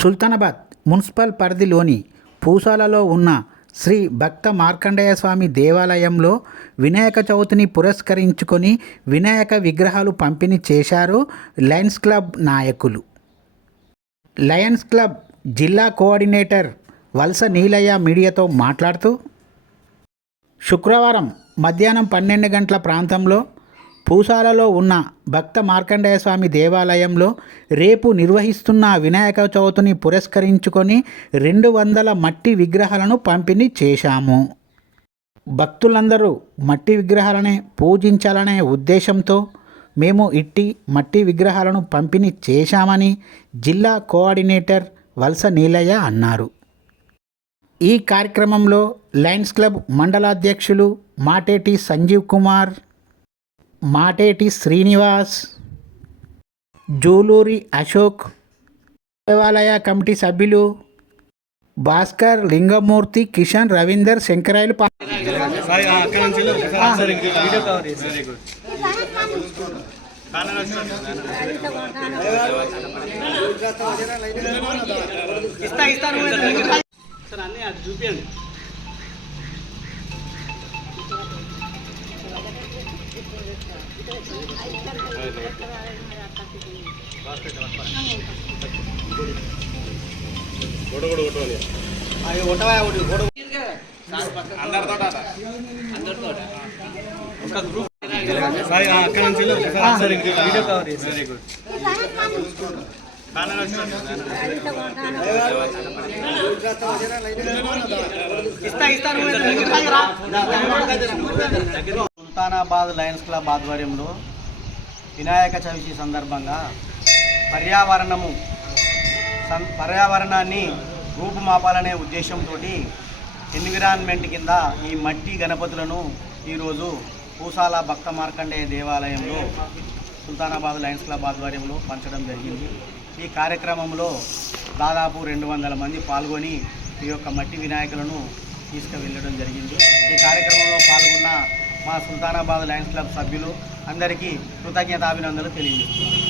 Sultanabad municipal పరిధిలోని పూసాలలో ఉన్న శ్రీ భక్త మార్కండేయ స్వామి దేవాలయంలో వినాయక చవితిని పురస్కరించుకొని వినాయక విగ్రహాలు పంపిణీ చేశారు లయన్స్ క్లబ్ నాయకులు. లయన్స్ క్లబ్ జిల్లా కోఆర్డినేటర్ వలస నీలయ్య మీడియాతో మాట్లాడుతూ, శుక్రవారం మధ్యాహ్నం 12 గంటల ప్రాంతంలో పూసాలలో ఉన్న భక్త మార్కండేయ స్వామి దేవాలయంలో రేపు నిర్వహిస్తున్న వినాయక చవితిని పురస్కరించుకొని 200 మట్టి విగ్రహాలను పంపిణీ చేశాము. భక్తులందరూ మట్టి విగ్రహాలనే పూజించాలనే ఉద్దేశంతో మేము ఇట్టి మట్టి విగ్రహాలను పంపిణీ చేశామని జిల్లా కోఆర్డినేటర్ వలస నీలయ్య అన్నారు. ఈ కార్యక్రమంలో లయన్స్ క్లబ్ మండలాధ్యక్షులు మాటేటి సంజీవ్ కుమార్, మాటేటి శ్రీనివాస్, జూలూరి అశోక్, దేవాలయ కమిటీ సభ్యులు భాస్కర్, లింగమూర్తి, కిషన్, రవీందర్, శంకరాయలు సుల్తానాబాద్ లయన్స్ క్లబ్ ఆధ్వర్యంలో వినాయక చవితి సందర్భంగా పర్యావరణాన్ని రూపుమాపాలనే ఉద్దేశంతో ఎన్విరాన్మెంట్ కింద ఈ మట్టి గణపతులను ఈరోజు పూసాల భక్త మార్కండేయ దేవాలయంలో సుల్తానాబాద్ లయన్స్ క్లబ్ ఆధ్వర్యంలో పంచడం జరిగింది. ఈ కార్యక్రమంలో దాదాపు 200 మంది పాల్గొని ఈ యొక్క మట్టి వినాయకులను తీసుకువెళ్ళడం జరిగింది. ఈ కార్యక్రమంలో పాల్గొన్న మా సుల్తానాబాద్ లయన్స్ క్లబ్ సభ్యులు అందరికీ కృతజ్ఞతాభినందనలు తెలియజేస్తున్నాను.